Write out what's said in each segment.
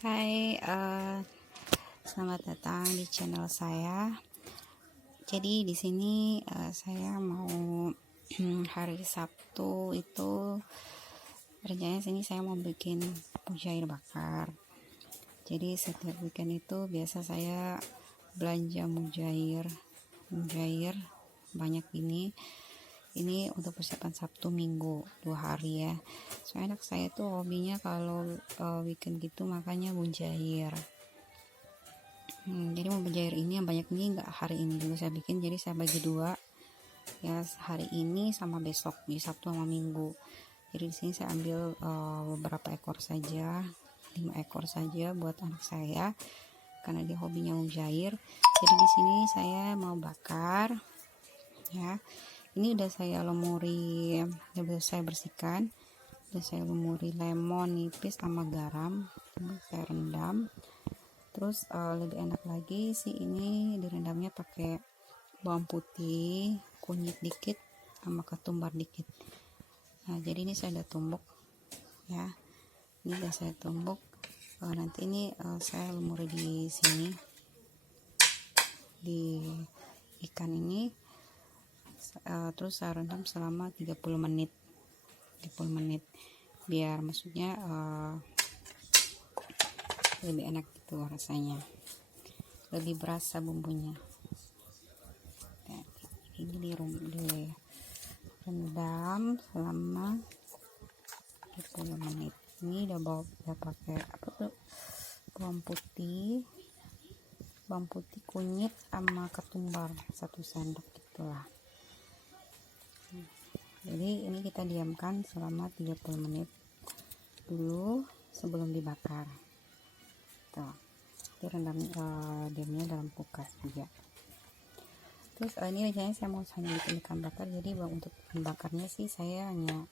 Hai, selamat datang di channel saya. Jadi di sini saya mau hari Sabtu itu rencananya sini saya mau bikin mujair bakar. Jadi setiap weekend itu biasa saya belanja mujair banyak ini untuk persiapan Sabtu Minggu 2 hari ya. Soalnya anak saya tuh hobinya kalau weekend gitu makanya mujair. Jadi mujair ini yang banyak ini nggak hari ini juga saya bikin, jadi saya bagi dua ya, hari ini sama besok di Sabtu sama Minggu. Jadi di sini saya ambil beberapa ekor saja, 5 ekor saja buat anak saya karena dia hobinya mujair. Jadi di sini saya mau bakar ya. Ini udah saya lumuri, udah saya bersihkan, udah saya lumuri lemon nipis sama garam, saya rendam. Terus lebih enak lagi sih ini direndamnya pakai bawang putih, kunyit dikit sama ketumbar dikit. Nah jadi ini saya udah tumbuk ya, ini udah saya tumbuk. Nanti ini saya lumuri di sini di ikan ini. Terus saya rendam selama 30 menit biar maksudnya lebih enak gitu rasanya, lebih berasa bumbunya. Nah, ini direndam selama 30 menit. Ini udah pakai bawang putih, kunyit sama ketumbar 1 sendok gitulah. Jadi ini kita diamkan selama 30 menit dulu sebelum dibakar. Tuh, direndam diamnya dalam kulkas juga. Terus ini rencananya saya mau hanya bikin ikan bakar, jadi untuk ikan bakarnya sih saya hanya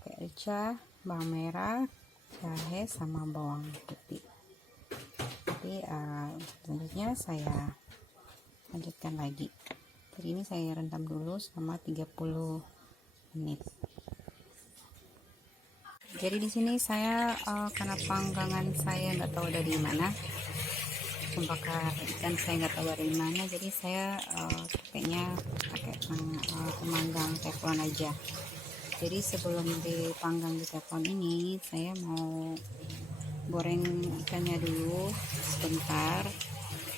pakai rica, bawang merah, jahe sama bawang putih. Jadi selanjutnya saya lanjutkan lagi. Jadi ini saya rendam dulu selama 30 menit. Jadi di sini saya karena panggangan saya nggak tahu dari mana, membakar ikan saya nggak tahu dari mana, jadi saya pakai pemanggang teflon aja. Jadi sebelum dipanggang di teflon ini saya mau goreng ikannya dulu sebentar,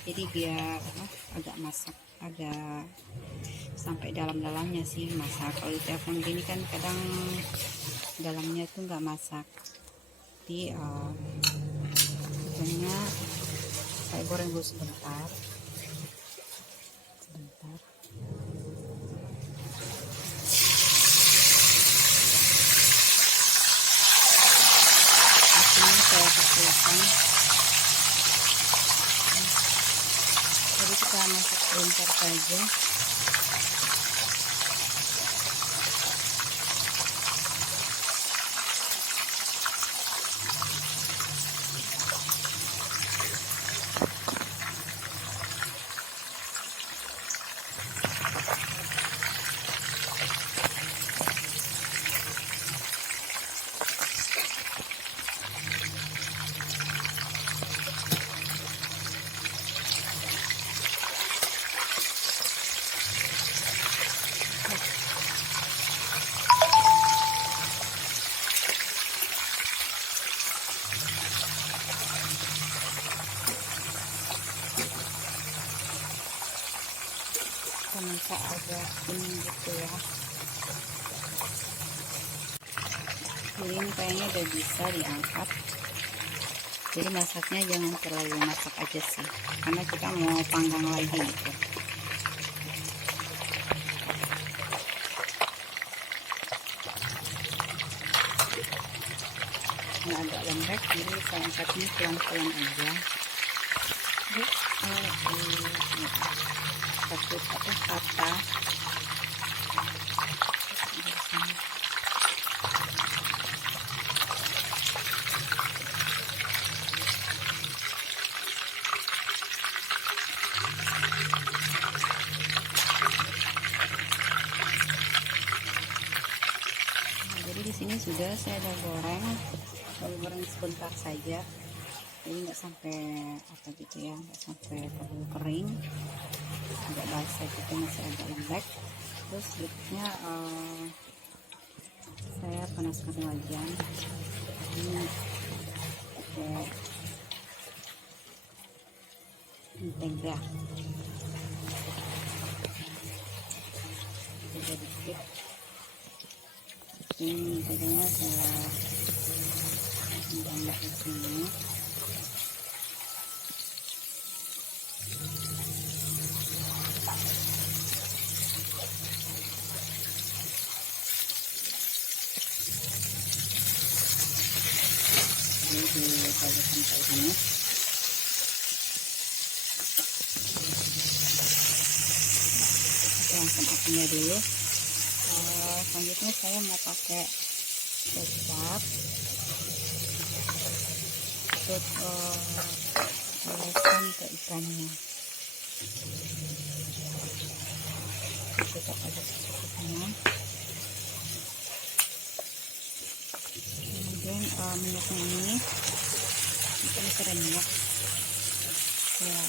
jadi biar agak masak, agak sampai dalamnya sih masak. Kalau di teflon gini kan kadang dalamnya tuh nggak masak. Jadi ikannya saya goreng dulu sebentar. Ini saya kecilkan. Jadi kita masak sebentar saja. Masak agak ini gitu ya. Jadi ini kayaknya udah bisa diangkat. Jadi masaknya jangan terlalu masak aja sih, karena kita mau panggang lagi gitu. Ini agak lembek, jadi saya angkatnya pelan-pelan aja. Takut patah. Jadi di sini sudah saya ada goreng sebentar saja. jadi nggak sampai apa gitu ya, nggak sampai terlalu kering, agak basah gitu, masih agak lembek. Terus berikutnya saya panaskan wajan ini pakai mentega dikit. Ini menteganya saya tambah di sini. Jadi dibagi sampai ini. Kita langsung apinya dulu. Selanjutnya saya mau pakai kecap untuk olesan ke ikannya. Kecap aja secukupnya. Kemudian minyaknya ini keren minyak ya.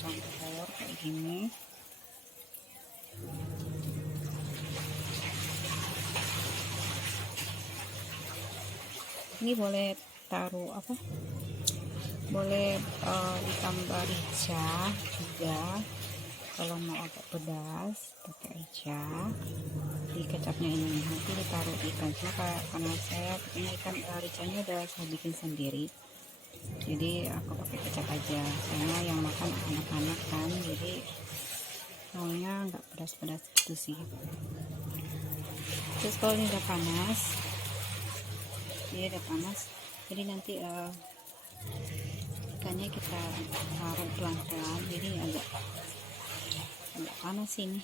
Campur kayak gini. Ini boleh taruh apa, boleh ditambah rica juga kalau mau agak pedas, pakai rica di kecapnya ini. Nanti ditaruh ikannya, karena saya punya ikan ricanya udah saya bikin sendiri, jadi aku pakai kecap aja, karena yang makan anak-anak kan, jadi maunya nggak pedas-pedas gitu sih. Terus kalau ini udah panas, jadi nanti ikannya kita taruh pelan-pelan, jadi agak panas ini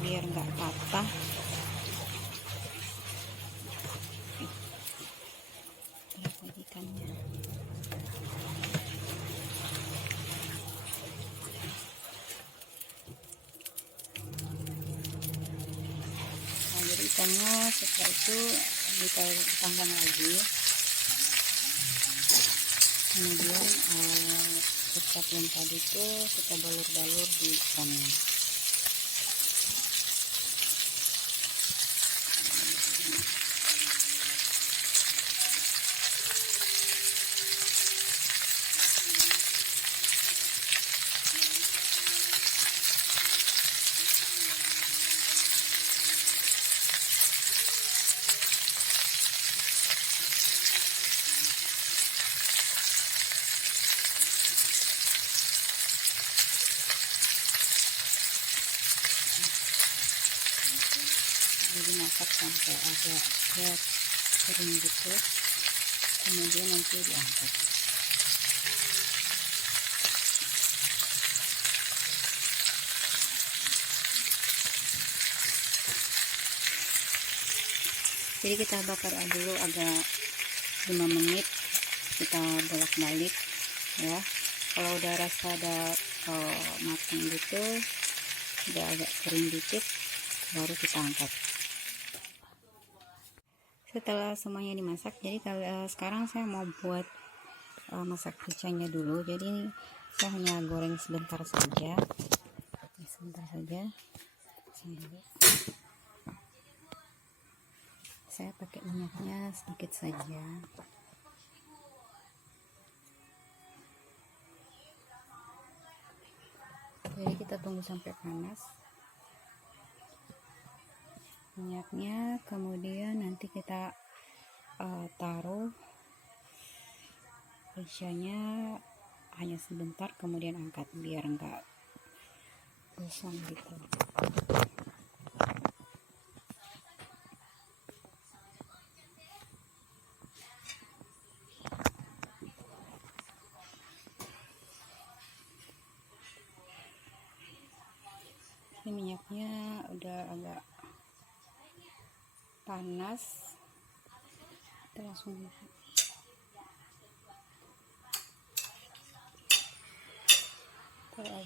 biar nggak patah. Lihat lagi ikannya. Nah, jadi ikannya setelah itu kita panggang lagi, kemudian kecap yang tadi itu kita balur-balur di ikannya. Jadi masak sampai agak kering gitu, kemudian nanti diangkat. Jadi kita bakar dulu agak 5 menit, kita bolak-balik ya. Kalau udah rasa ada matang gitu, udah agak kering dikit, baru kita angkat. Setelah semuanya dimasak, jadi kalau sekarang saya mau buat masak ricanya dulu. Jadi saya hanya goreng sebentar saja, saya pakai minyaknya sedikit saja. Jadi kita tunggu sampai panas minyaknya, kemudian nanti kita taruh ricanya hanya sebentar, kemudian angkat biar enggak gosong gitu. Ini minyaknya udah agak panas, kita langsung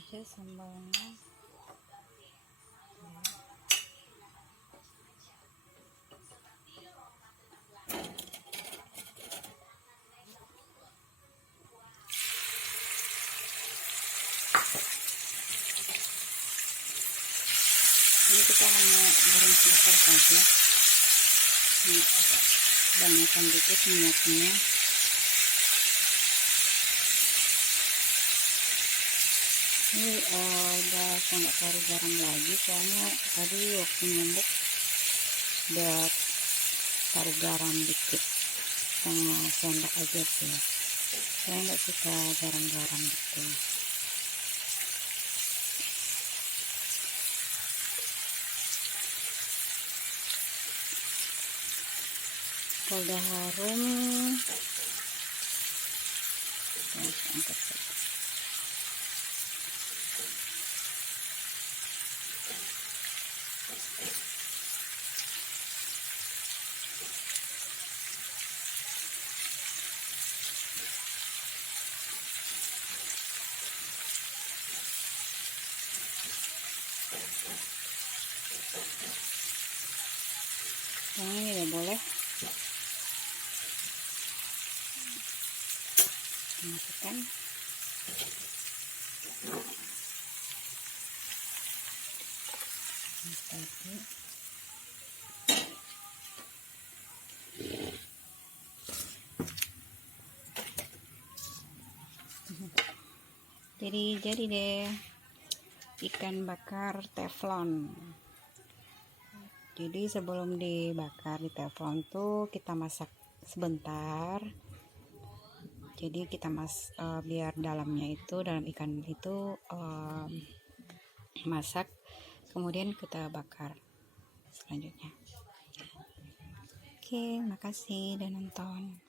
aja sambalnya. Ini kita hanya goreng sebentar saja. Ini banyakkan dikit minyaknya. Ini udah saya nggak taruh garam lagi, soalnya tadi waktu nyembuk udah taruh garam dikit sama sendok aja sih. Saya nggak suka garam-garam gitu. Kalau udah harum, saya angkat saja. Yang ini udah boleh masukkan. Tadi jadi deh ikan bakar teflon. Jadi sebelum dibakar di teflon tuh kita masak sebentar. Jadi kita biar dalamnya itu, dalam ikan itu masak, kemudian kita bakar selanjutnya. Oke, makasih udah nonton.